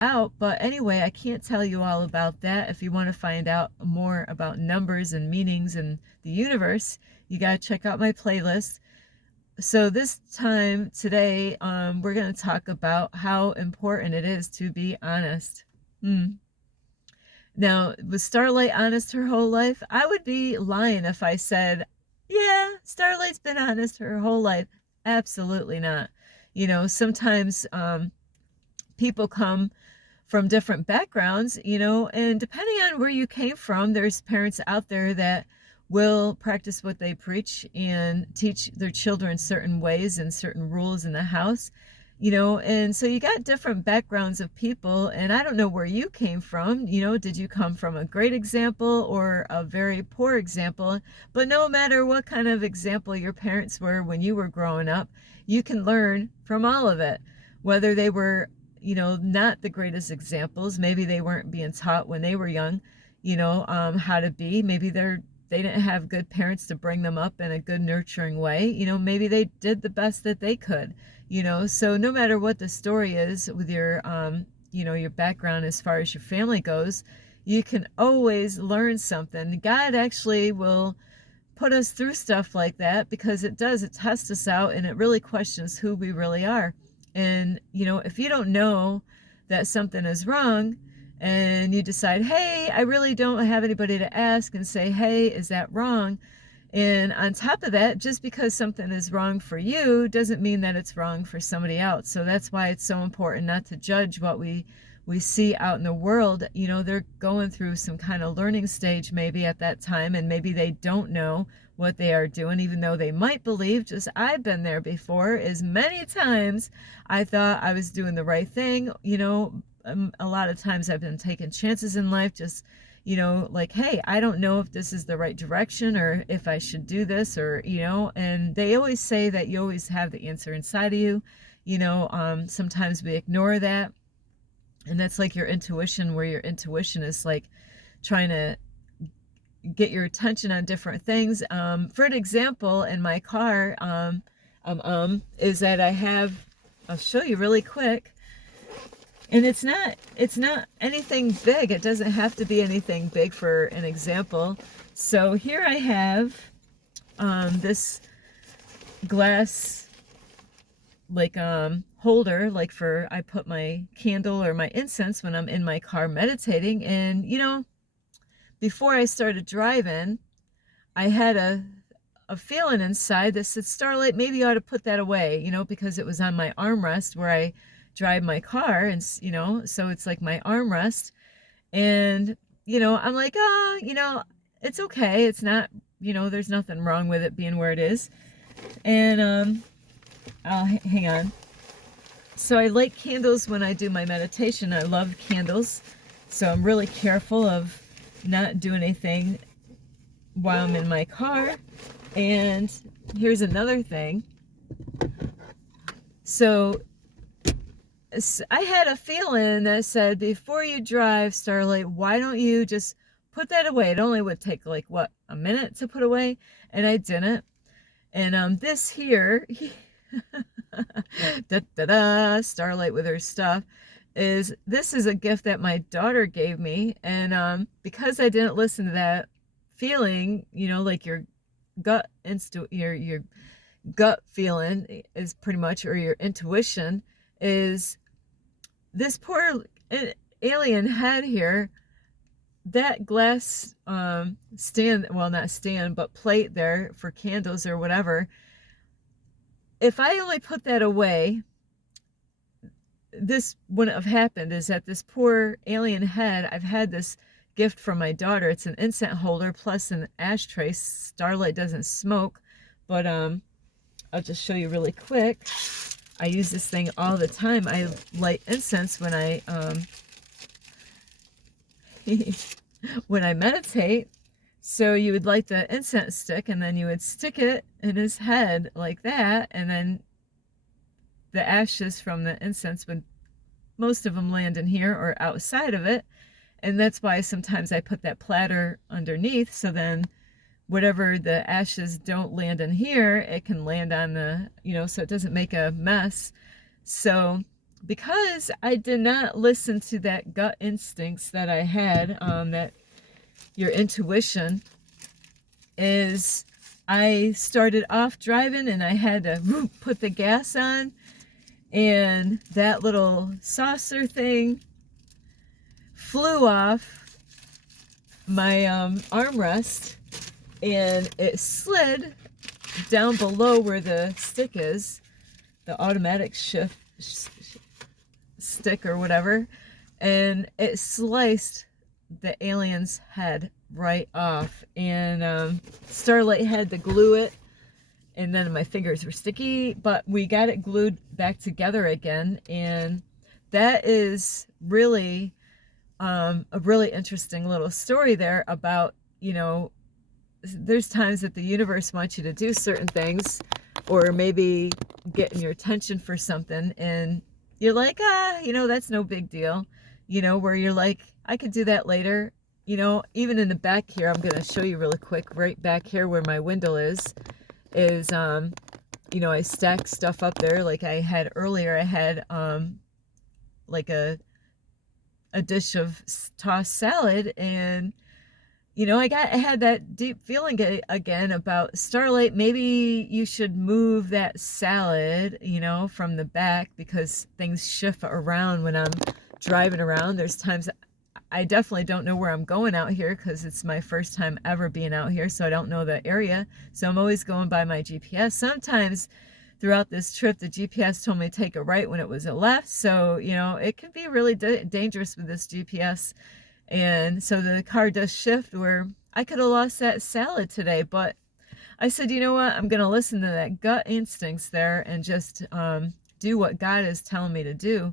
out. But anyway, I can't tell you all about that. If you want to find out more about numbers and meanings and the universe, you got to check out my playlist. So this time today, we're going to talk about how important it is to be honest. Now, was Starlight honest her whole life? I would be lying if I said, yeah, Starlight's been honest her whole life. Absolutely not. Sometimes people come from different backgrounds, and depending on where you came from, there's parents out there that will practice what they preach and teach their children certain ways and certain rules in the house, and so you got different backgrounds of people, and I don't know where you came from. Did you come from a great example or a very poor example? But no matter what kind of example your parents were when you were growing up, you can learn from all of it, whether they were not the greatest examples. Maybe they weren't being taught when they were young, how to be. Maybe they didn't have good parents to bring them up in a good nurturing way. Maybe they did the best that they could. So no matter what the story is with your your background as far as your family goes, you can always learn something. God actually will put us through stuff like that because it tests us out, and it really questions who we really are. And if you don't know that something is wrong and you decide, hey, I really don't have anybody to ask and say, hey, is that wrong? And on top of that, just because something is wrong for you doesn't mean that it's wrong for somebody else. So that's why it's so important not to judge what we see out in the world. They're going through some kind of learning stage maybe at that time, and maybe they don't know what they are doing, even though they might believe, just I've been there before, as many times I thought I was doing the right thing. A lot of times I've been taking chances in life, just like, hey, I don't know if this is the right direction or if I should do this, or and they always say that you always have the answer inside of you. Sometimes we ignore that, and that's like your intuition, where your intuition is like trying to get your attention on different things. For an example, in my car, is that I'll show you really quick. And it's not anything big. It doesn't have to be anything big for an example. So here I have this glass like holder, like I put my candle or my incense when I'm in my car meditating. And before I started driving, I had a feeling inside that said, Starlight, maybe you ought to put that away, because it was on my armrest where I drive my car, and so it's like my armrest. And I'm like, it's okay, it's not, there's nothing wrong with it being where it is. And hang on. So I light candles when I do my meditation. I love candles, so I'm really careful of not doing anything while I'm in my car. And here's another thing. So I had a feeling that said, before you drive, Starlight, why don't you just put that away? It only would take like, what, a minute to put away? And I didn't. And this here, Starlight with her stuff, this is a gift that my daughter gave me. And because I didn't listen to that feeling, like your gut your gut feeling is pretty much, or your intuition, is this poor alien head here, that glass stand, well, not stand, but plate there for candles or whatever. If I only put that away, this wouldn't have happened. Is that this poor alien head, I've had this gift from my daughter. It's an incense holder plus an ashtray. Starlight doesn't smoke, but I'll just show you really quick. I use this thing all the time. I light incense when I when I meditate. So you would light the incense stick, and then you would stick it in his head like that, and then the ashes from the incense would, most of them, land in here or outside of it. And that's why sometimes I put that platter underneath, so then whatever the ashes don't land in here, it can land on the, so it doesn't make a mess. So because I did not listen to that gut instincts that I had, that your intuition is, I started off driving and I had to put the gas on, and that little saucer thing flew off my armrest, and it slid down below where the stick is, the automatic shift stick or whatever, and it sliced the alien's head right off. And Starlight had to glue it, and then my fingers were sticky, but we got it glued back together again. And that is really a really interesting little story there about, there's times that the universe wants you to do certain things, or maybe getting your attention for something, and you're like, that's no big deal, where you're like, I could do that later. Even in the back here, I'm going to show you really quick, right back here where my window is I stack stuff up there. Like I had earlier, I had like a dish of tossed salad, and I had that deep feeling again about, Starlight, maybe you should move that salad, from the back, because things shift around when I'm driving around. There's times I definitely don't know where I'm going out here, because it's my first time ever being out here, so I don't know the area. So I'm always going by my GPS. Sometimes throughout this trip, the GPS told me to take a right when it was a left. So, it can be really dangerous with this GPS. And so the car does shift, where I could have lost that salad today. But I said, you know what? I'm going to listen to that gut instincts there, and just do what God is telling me to do,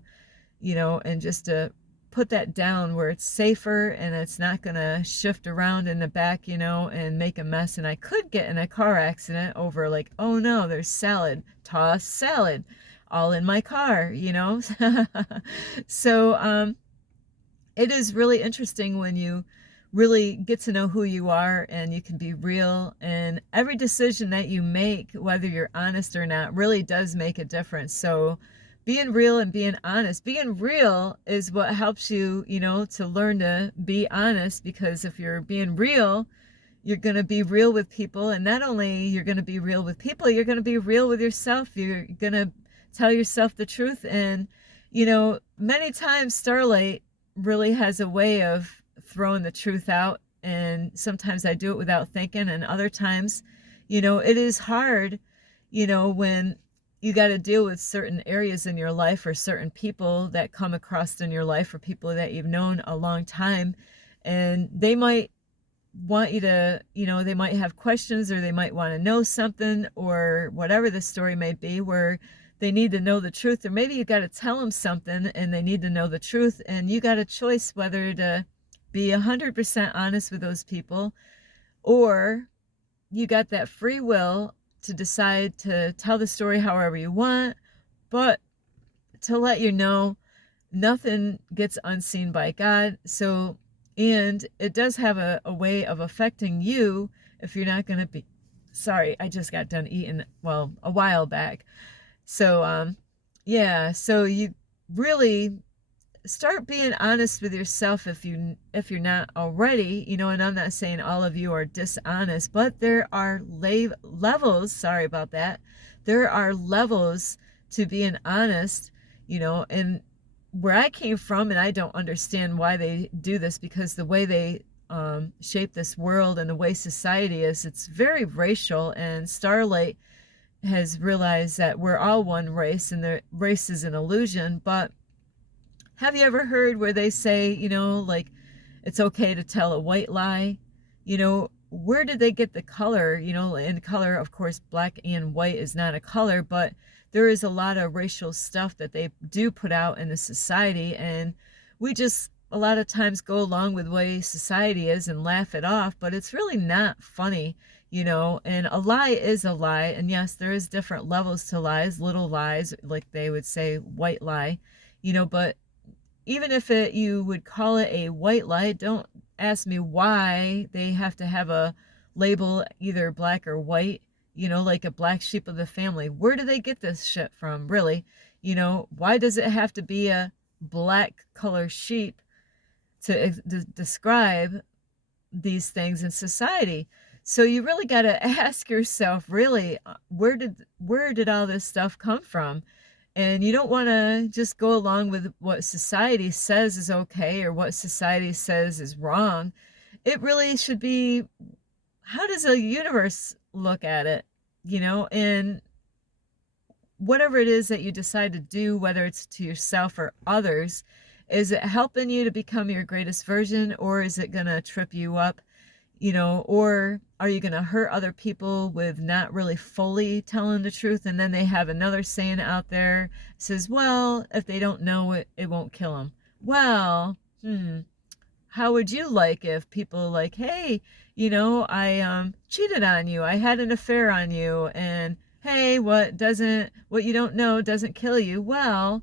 and just to put that down where it's safer and it's not going to shift around in the back, and make a mess. And I could get in a car accident over, like, oh no, there's salad, tossed salad all in my car, So it is really interesting when you really get to know who you are, and you can be real. And every decision that you make, whether you're honest or not, really does make a difference. So being real and being honest, being real is what helps you, to learn to be honest. Because if you're being real, you're going to be real with people. And not only you're going to be real with people, you're going to be real with yourself. You're going to tell yourself the truth. And, many times Starlight really has a way of throwing the truth out. And sometimes I do it without thinking. And other times, it is hard, when you got to deal with certain areas in your life, or certain people that come across in your life, or people that you've known a long time, and they might want you to, they might have questions, or they might want to know something, or whatever the story may be, where they need to know the truth. Or maybe you got to tell them something and they need to know the truth, and you got a choice whether to be 100% honest with those people, or you got that free will to decide to tell the story however you want. But to let you know, nothing gets unseen by God. So, and it does have a way of affecting you if you're not going to be, sorry, I just got done eating, well, a while back. So, yeah, so you really start being honest with yourself if you're not already, and I'm not saying all of you are dishonest, but there are levels, sorry about that. There are levels to being honest, and where I came from, and I don't understand why they do this, because the way they shape this world and the way society is, it's very racial. And Starlight has realized that we're all one race, and the race is an illusion. But have you ever heard where they say, like, it's okay to tell a white lie? Where did they get the color? And color, of course, black and white is not a color, but there is a lot of racial stuff that they do put out in the society. And we just a lot of times go along with the way society is and laugh it off, but it's really not funny, and a lie is a lie. And yes, there is different levels to lies, little lies, like they would say, white lie, but even if you would call it a white lie, don't ask me why they have to have a label, either black or white, like a black sheep of the family. Where do they get this shit from, really? Why does it have to be a black color sheep to describe these things in society? So you really got to ask yourself, really, where did all this stuff come from? And you don't want to just go along with what society says is okay or what society says is wrong. It really should be, how does the universe look at it? And whatever it is that you decide to do, whether it's to yourself or others, is it helping you to become your greatest version, or is it going to trip you up? Or are you going to hurt other people with not really fully telling the truth? And then they have another saying out there says, well, if they don't know it, it won't kill them. Well, how would you like if people like, hey, I cheated on you, I had an affair on you, and hey, what you don't know doesn't kill you. Well,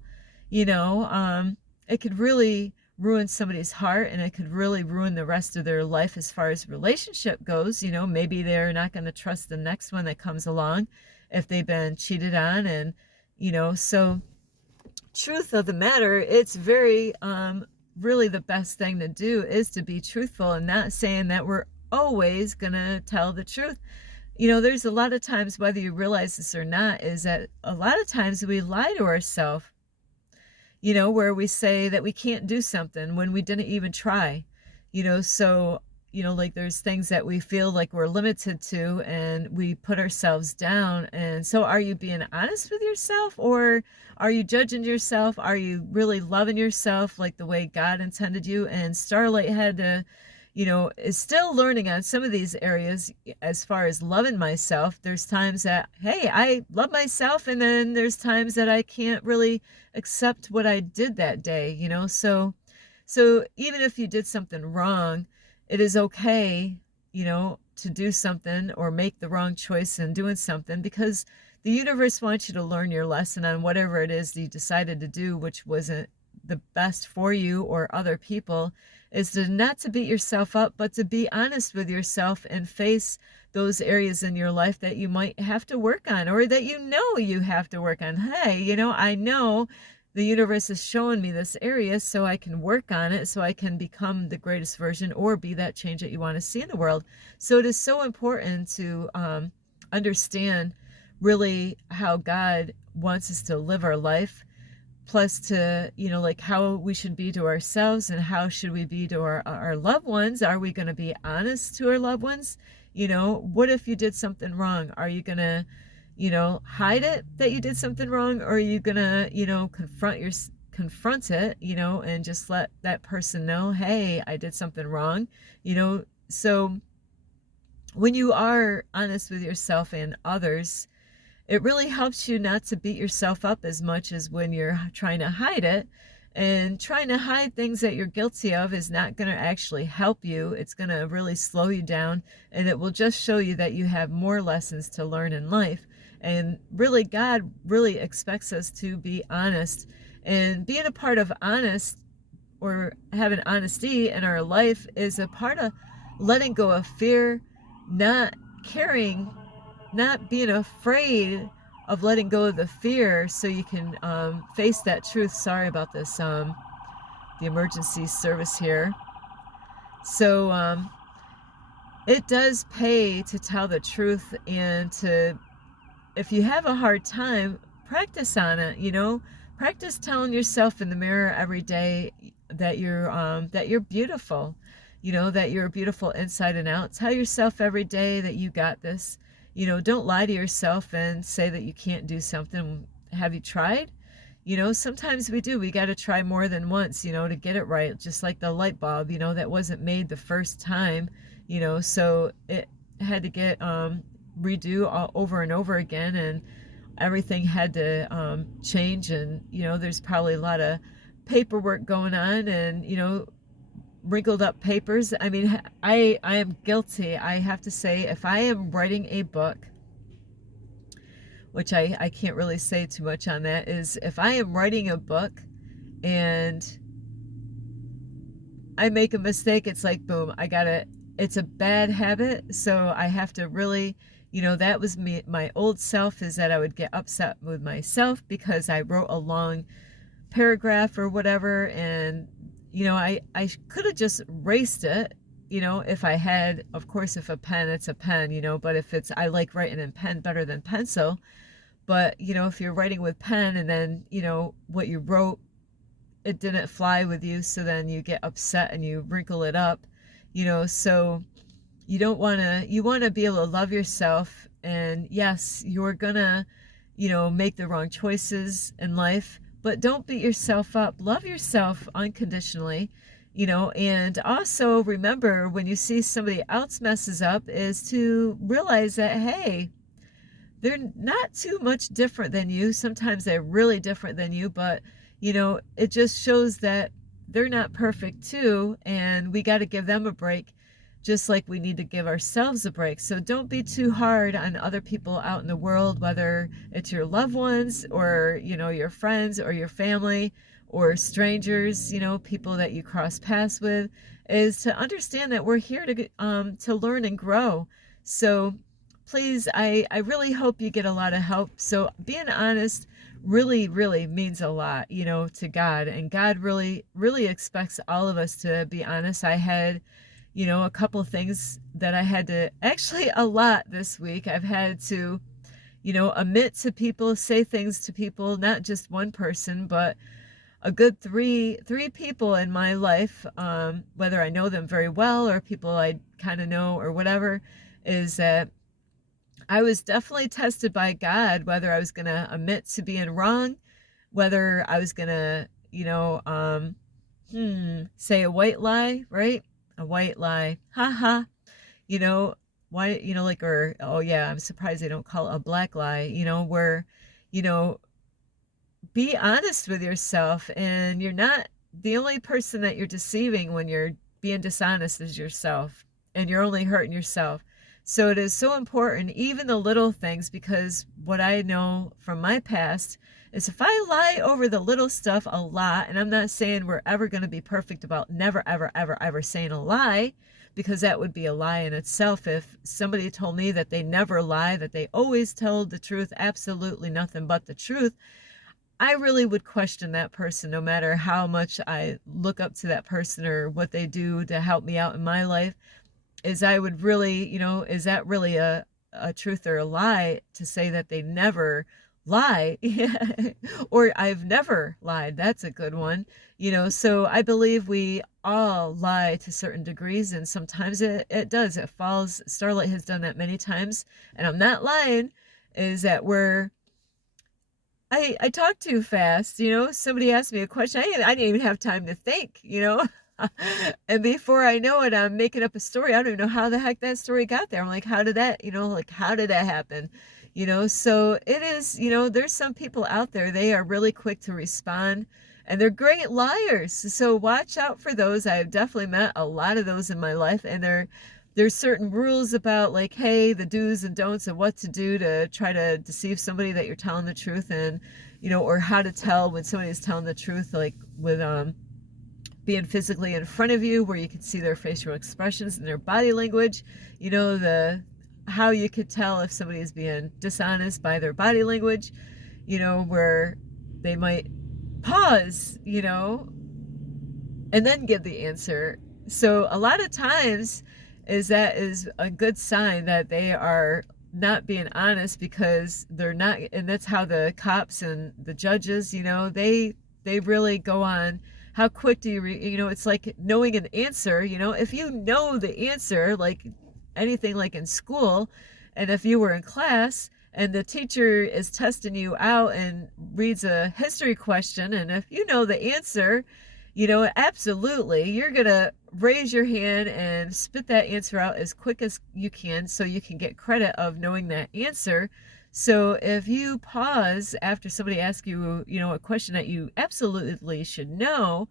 it could really ruin somebody's heart, and it could really ruin the rest of their life as far as relationship goes. Maybe they're not going to trust the next one that comes along if they've been cheated on. And so truth of the matter, it's very really the best thing to do is to be truthful, and not saying that we're always gonna tell the truth. There's a lot of times, whether you realize this or not, is that a lot of times we lie to ourselves, where we say that we can't do something when we didn't even try. So like there's things that we feel like we're limited to, and we put ourselves down. And so are you being honest with yourself, or are you judging yourself? Are you really loving yourself like the way God intended you? And Starlight had to, is still learning on some of these areas as far as loving myself. There's times that, hey, I love myself, and then there's times that I can't really accept what I did that day. So even if you did something wrong, it is okay, to do something or make the wrong choice in doing something, because the universe wants you to learn your lesson on whatever it is that you decided to do, which wasn't the best for you or other people, is to not to beat yourself up, but to be honest with yourself and face those areas in your life that you might have to work on, or that you have to work on. Hey, I know the universe is showing me this area so I can work on it, so I can become the greatest version or be that change that you want to see in the world. So it is so important to understand really how God wants us to live our life, plus to, like how we should be to ourselves and how should we be to our loved ones. Are we going to be honest to our loved ones? What if you did something wrong? Are you going to hide it that you did something wrong, or are you gonna, confront it, and just let that person know, hey, I did something wrong. So when you are honest with yourself and others, it really helps you not to beat yourself up as much as when you're trying to hide it. And trying to hide things that you're guilty of is not going to actually help you. It's going to really slow you down, and it will just show you that you have more lessons to learn in life. And really, God really expects us to be honest. And being a part of honest, or having honesty in our life, is a part of letting go of fear, not caring, not being afraid of letting go of the fear, so you can face that truth. Sorry about this, the emergency service here. So it does pay to tell the truth, and to, if you have a hard time, practice on it. Practice telling yourself in the mirror every day that you're beautiful, that you're beautiful inside and out. Tell yourself every day that you got this. Don't lie to yourself and say that you can't do something. Have you tried? Sometimes we do. We got to try more than once, to get it right. Just like the light bulb, that wasn't made the first time, so it had to get redo all over and over again, and everything had to change. And there's probably a lot of paperwork going on, and wrinkled up papers. I mean, I am guilty. I have to say, if I am writing a book, which I can't really say too much on that, is if I am writing a book and I make a mistake, it's like, boom, it's a bad habit. So I have to really That was me. My old self is that I would get upset with myself because I wrote a long paragraph or whatever, and I could have just erased it, if I had, of course, if a pen, it's a pen, but if it's, I like writing in pen better than pencil. But if you're writing with pen and then what you wrote, it didn't fly with you, so then you get upset and you wrinkle it up, so you don't want to, you want to be able to love yourself. And yes, you're gonna make the wrong choices in life, but don't beat yourself up. Love yourself unconditionally, and also remember, when you see somebody else messes up, is to realize that, hey, they're not too much different than you. Sometimes they're really different than you, but it just shows that they're not perfect too, and we got to give them a break, just like we need to give ourselves a break. So don't be too hard on other people out in the world, whether it's your loved ones or your friends or your family or strangers, people that you cross paths with, is to understand that we're here to learn and grow. So please, I really hope you get a lot of help. So being honest really, really means a lot, to God. And God really, really expects all of us to be honest. I had, a couple things that I had to, actually a lot this week. I've had to, admit to people, say things to people, not just one person, but a good three people in my life, whether I know them very well or people I kind of know or whatever, is that I was definitely tested by God, whether I was going to admit to being wrong, whether I was going to, say a white lie, right? A white lie. Ha ha. Why, like, or, oh yeah, I'm surprised they don't call it a black lie, where, you know, be honest with yourself, and you're not the only person that you're deceiving when you're being dishonest is yourself, and you're only hurting yourself. So it is so important, even the little things, because what I know from my past is if I lie over the little stuff a lot, and I'm not saying we're ever going to be perfect about never, ever, ever, ever saying a lie, because that would be a lie in itself. If somebody told me that they never lie, that they always tell the truth, absolutely nothing but the truth, I really would question that person, no matter how much I look up to that person or what they do to help me out in my life. Is I would really, is that really a truth or a lie to say that they never lie? Or I've never lied. That's a good one. So I believe we all lie to certain degrees, and sometimes it does. It falls. Starlight has done that many times, and I'm not lying, is that I talk too fast. Somebody asked me a question. I didn't even have time to think, and before I know it, I'm making up a story. I don't even know how the heck that story got there. I'm like, how did that, like, how did that happen? So it is, there's some people out there, they are really quick to respond, and they're great liars. So watch out for those. I've definitely met a lot of those in my life, and there's certain rules about, like, hey, the do's and don'ts of what to do to try to deceive somebody that you're telling the truth, and or how to tell when somebody's telling the truth, like with being physically in front of you, where you can see their facial expressions and their body language. The how you could tell if somebody is being dishonest by their body language, where they might pause, and then give the answer. So a lot of times that is a good sign that they are not being honest, because they're not, and that's how the cops and the judges, they really go on. How quick do you, it's like knowing an answer, if you know the answer, like anything like in school, and if you were in class and the teacher is testing you out and reads a history question, and if you know the answer, absolutely, you're going to raise your hand and spit that answer out as quick as you can, so you can get credit of knowing that answer. So if you pause after somebody asks you, a question that you absolutely should know,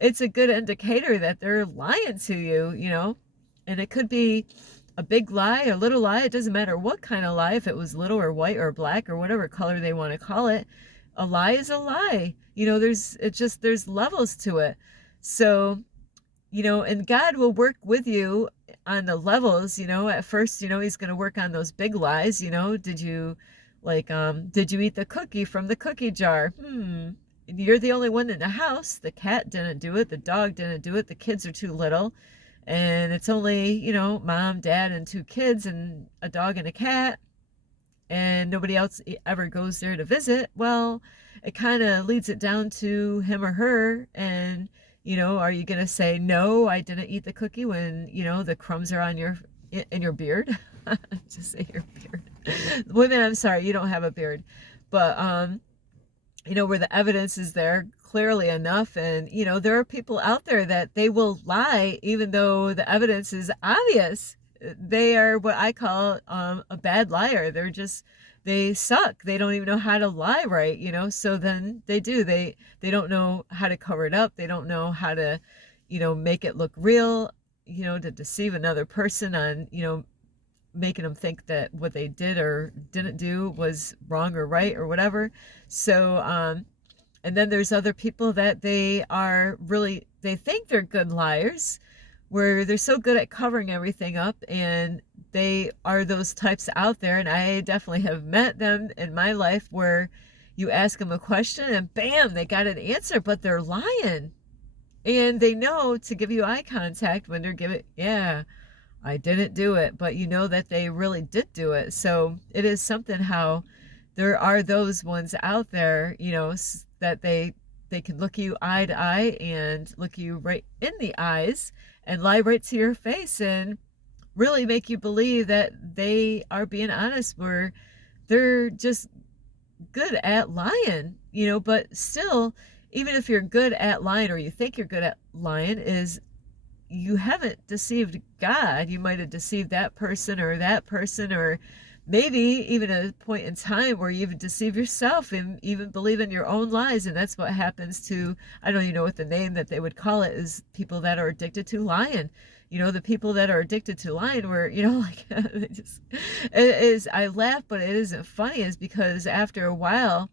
it's a good indicator that they're lying to you, and it could be a big lie, a little lie. It doesn't matter what kind of lie, if it was little or white or black or whatever color they want to call it. A lie is a lie. There's levels to it. So, and God will work with you on the levels. At first, he's going to work on those big lies. Did you eat the cookie from the cookie jar? You're the only one in the house. The cat didn't do it. The dog didn't do it. The kids are too little. And it's only, mom, dad, and two kids and a dog and a cat. And nobody else ever goes there to visit. Well, it kind of leads it down to him or her. And, are you going to say, no, I didn't eat the cookie when, the crumbs are on in your beard? Just say your beard. Women, I'm sorry, you don't have a beard. But, where the evidence is there clearly enough. And, there are people out there that they will lie even though the evidence is obvious. They are what I call a bad liar. They suck. They don't even know how to lie right, so then they don't know how to cover it up. They don't know how to, make it look real, to deceive another person on, making them think that what they did or didn't do was wrong or right or whatever. So, and then there's other people that they think they're good liars, where they're so good at covering everything up, and they are those types out there. And I definitely have met them in my life where you ask them a question and bam, they got an answer, but they're lying. And they know to give you eye contact when they're yeah, I didn't do it, but that they really did do it. So it is something how there are those ones out there, that they can look you eye to eye and look you right in the eyes and lie right to your face and really make you believe that they are being honest, where they're just good at lying, but still, even if you're good at lying, or you think you're good at lying, is you haven't deceived God. You might have deceived that person, or maybe even a point in time where you even deceive yourself and even believe in your own lies. And that's what happens to, I don't even know what the name that they would call it, is people that are addicted to lying. The people that are addicted to lying, where, they just, it is, I laugh, but it isn't funny, is because after a while,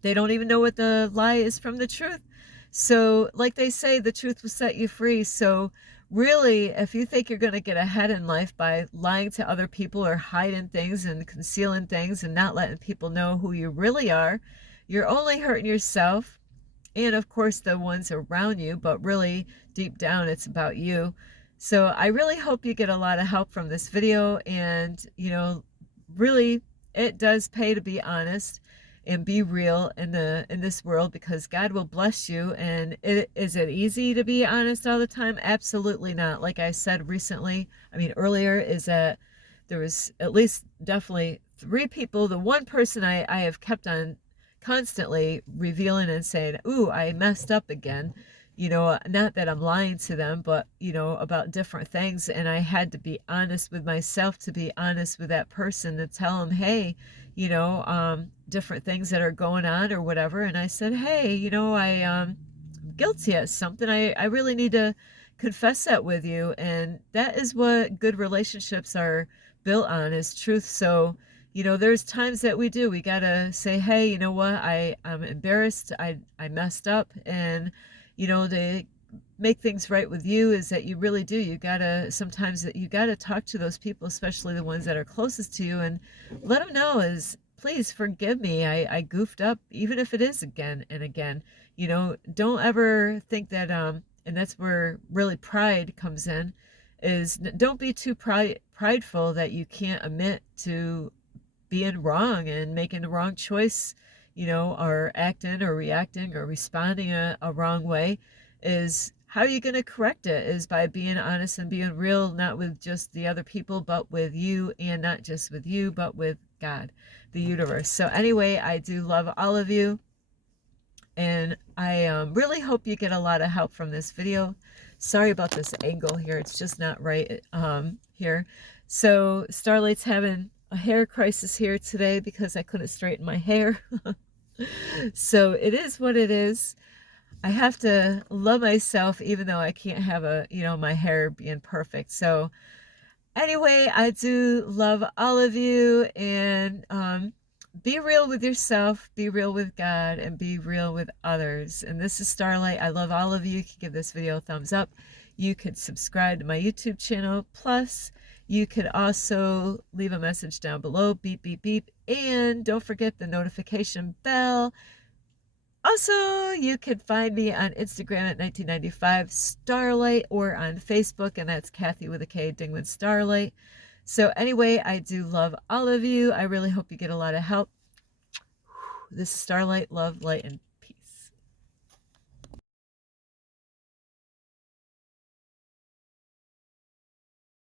they don't even know what the lie is from the truth. So like they say, the truth will set you free. So really, if you think you're going to get ahead in life by lying to other people or hiding things and concealing things and not letting people know who you really are, you're only hurting yourself and, of course, the ones around you. But really, deep down, it's about you. So I really hope you get a lot of help from this video. And, really, it does pay to be honest and be real in this world, because God will bless you. And is it easy to be honest all the time? Absolutely not. Like I said earlier, is that there was at least definitely 3 people. The one person I have kept on constantly revealing and saying, ooh, I messed up again. Not that I'm lying to them, but, about different things. And I had to be honest with myself, to be honest with that person, to tell them, hey, different things that are going on or whatever. And I said, hey, I'm guilty of something. I really need to confess that with you. And that is what good relationships are built on, is truth. So, there's times that we gotta say, hey, you know what? I'm embarrassed. I messed up. And, to make things right with you, is that you really do. Sometimes that you gotta talk to those people, especially the ones that are closest to you, and let them know, is, please forgive me. I goofed up, even if it is again and again. Don't ever think that, and that's where really pride comes in, is don't be too prideful that you can't admit to being wrong and making the wrong choice, or acting or reacting or responding a wrong way. Is how are you going to correct it? Is by being honest and being real, not with just the other people, but with you, and not just with you, but with God, the universe. So anyway, I do love all of you, and I really hope you get a lot of help from this video. Sorry about this angle here. It's just not right here. So Starlight's having a hair crisis here today because I couldn't straighten my hair. So it is what it is. I have to love myself, even though I can't have my hair being perfect. So anyway, I do love all of you, and be real with yourself, be real with God, and be real with others. And this is Starlight. I love all of you. You can give this video a thumbs up. You could subscribe to my YouTube channel. Plus, you could also leave a message down below. Beep, beep, beep. And don't forget the notification bell. Also, you can find me on Instagram at 1995 Starlight, or on Facebook, and that's Kathy with a K, Dingman Starlight. So anyway, I do love all of you. I really hope you get a lot of help. This is Starlight, love, light, and